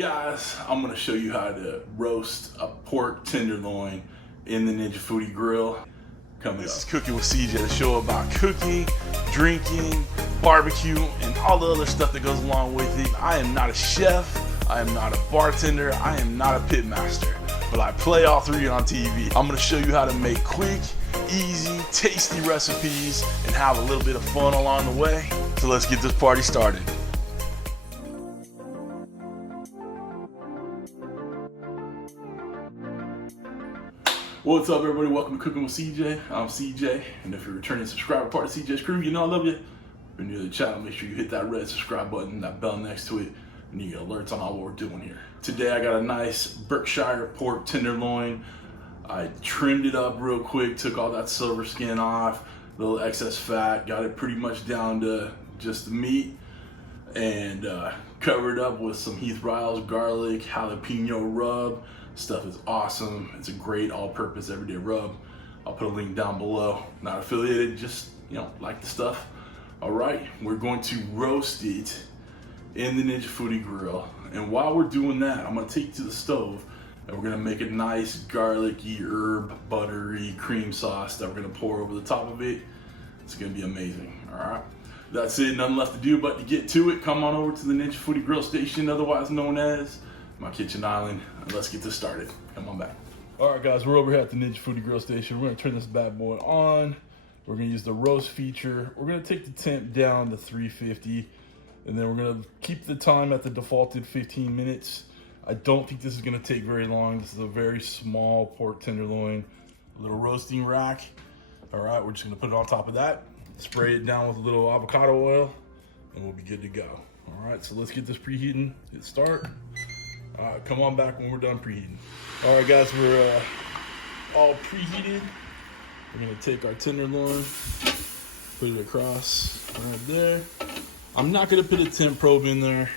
Guys, I'm gonna show you how to roast a pork tenderloin in the Ninja Foodi Grill. This is Cooking with CJ, the show about cooking, drinking, barbecue, and all the other stuff that goes along with it. I am not a chef, I am not a bartender, I am not a pit master, but I play all three on TV. I'm gonna show you how to make quick, easy, tasty recipes and have a little bit of fun along the way. So let's get this party started. What's up, everybody? Welcome to Cooking with CJ. I'm CJ, and if you're a returning subscriber, part of CJ's crew, you know I love you. If you're new to the channel, make sure you hit that red subscribe button, that bell next to it, and you get alerts on all what we're doing here. Today, I got a nice Berkshire pork tenderloin. I trimmed it up real quick, took all that silver skin off, a little excess fat, got it pretty much down to just the meat, and covered it up with some Heath Riles garlic jalapeno rub. Stuff is awesome. It's a great all-purpose everyday rub. I'll put a link down below. Not affiliated, just, like the stuff. All right, we're going to roast it in the Ninja Foodi Grill. And while we're doing that, I'm gonna take it to the stove and we're gonna make a nice garlicky, herb, buttery cream sauce that we're gonna pour over the top of it. It's gonna be amazing, all right? That's it, nothing left to do but to get to it. Come on over to the Ninja Foodi Grill station, otherwise known as my kitchen island, and let's get this started. Come on back. All right, guys, we're over here at the Ninja Foodi Grill station. We're gonna turn this bad boy on. We're gonna use the roast feature. We're gonna take the temp down to 350, and then we're gonna keep the time at the defaulted 15 minutes. I don't think this is gonna take very long. This is a very small pork tenderloin, a little roasting rack. All right, we're just gonna put it on top of that, spray it down with a little avocado oil, and we'll be good to go. All right, so let's get this preheating. Hit start. All right, come on back when we're done preheating. All right, guys, we're all preheated. We're gonna take our tenderloin, put it across right there. I'm not gonna put a temp probe in there.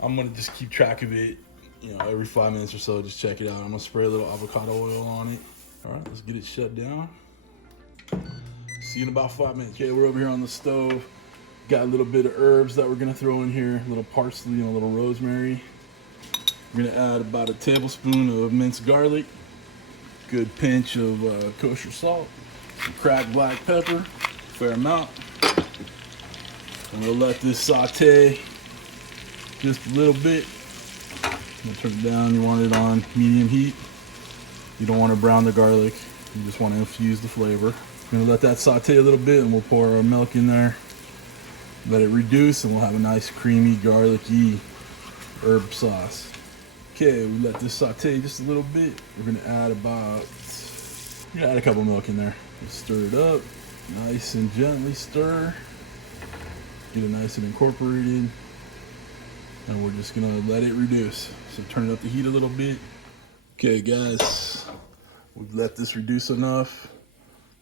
I'm gonna just keep track of it, every 5 minutes or so, just check it out. I'm gonna spray a little avocado oil on it. All right, let's get it shut down. See you in about 5 minutes. Okay, we're over here on the stove. Got a little bit of herbs that we're gonna throw in here, a little parsley and a little rosemary. We're gonna add about a tablespoon of minced garlic, good pinch of kosher salt, some cracked black pepper, fair amount. And we'll let this saute just a little bit. I'm gonna turn it down. You want it on medium heat. You don't want to brown the garlic. You just want to infuse the flavor. I'm gonna let that saute a little bit, and we'll pour our milk in there. Let it reduce, and we'll have a nice creamy, garlicky herb sauce. Okay, we let this saute just a little bit. We're gonna add a couple milk in there. We'll stir it up, nice and gently stir. Get it nice and incorporated. And we're just gonna let it reduce. So turn up the heat a little bit. Okay, guys, we've let this reduce enough.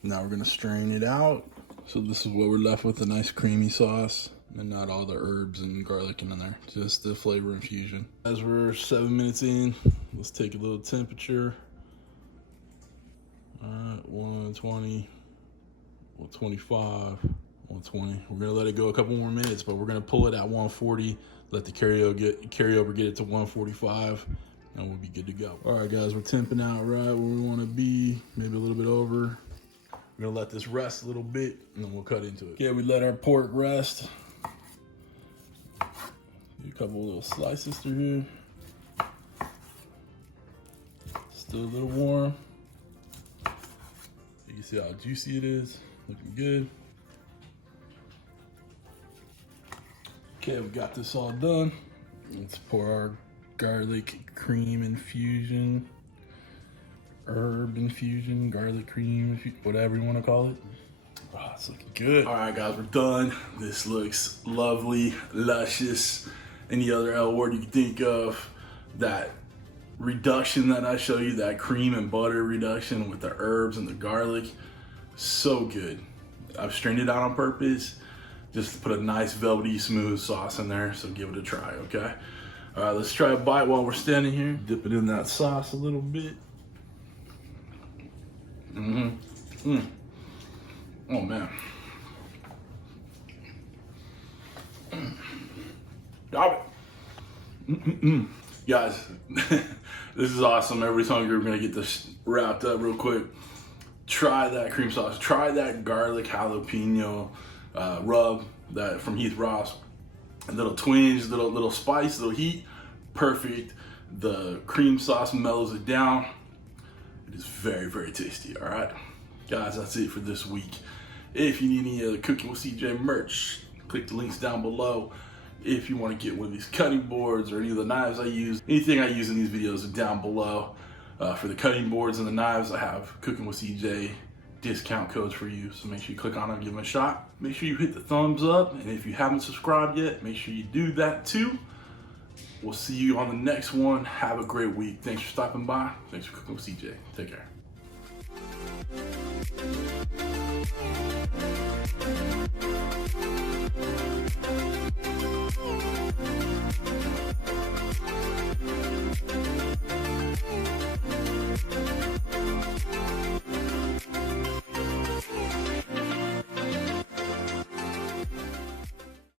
Now we're gonna strain it out. So this is what we're left with, a nice creamy sauce. And not all the herbs and garlic in there, just the flavor infusion. As we're 7 minutes in, let's take a little temperature. All right, 120, 125, 120. We're gonna let it go a couple more minutes, but we're gonna pull it at 140, let the carryover get it to 145, and we'll be good to go. All right, guys, we're temping out right where we wanna be, maybe a little bit over. We're gonna let this rest a little bit, and then we'll cut into it. Okay, we let our pork rest. A couple little slices through here. Still a little warm. You can see how juicy it is. Looking good. Okay, we got this all done. Let's pour our garlic cream infusion, herb infusion, garlic cream, whatever you want to call it. Oh, it's looking good. All right, guys, we're done. This looks lovely, luscious. Any other L word you can think of. That reduction that I show you, that cream and butter reduction with the herbs and the garlic, so good. I've strained it out on purpose just to put a nice velvety smooth sauce in there, so give it a try, okay? All right, let's try a bite while we're standing here. Dip it in that sauce a little bit. Oh man. Stop it. Guys, this is awesome. Everybody's hungry. We're gonna get this wrapped up real quick. Try that cream sauce. Try that garlic jalapeno rub that from Heath Riles. A little twinge, little spice, little heat. Perfect. The cream sauce mellows it down. It is very, very tasty. All right, guys, that's it for this week. If you need any other Cooking with CJ merch, click the links down below. If you want to get one of these cutting boards or any of the knives I use, anything I use in these videos is down below. For the cutting boards and the knives, I have Cooking with CJ discount codes for you. So make sure you click on them and give them a shot. Make sure you hit the thumbs up. And if you haven't subscribed yet, make sure you do that too. We'll see you on the next one. Have a great week. Thanks for stopping by. Thanks for Cooking with CJ. Take care.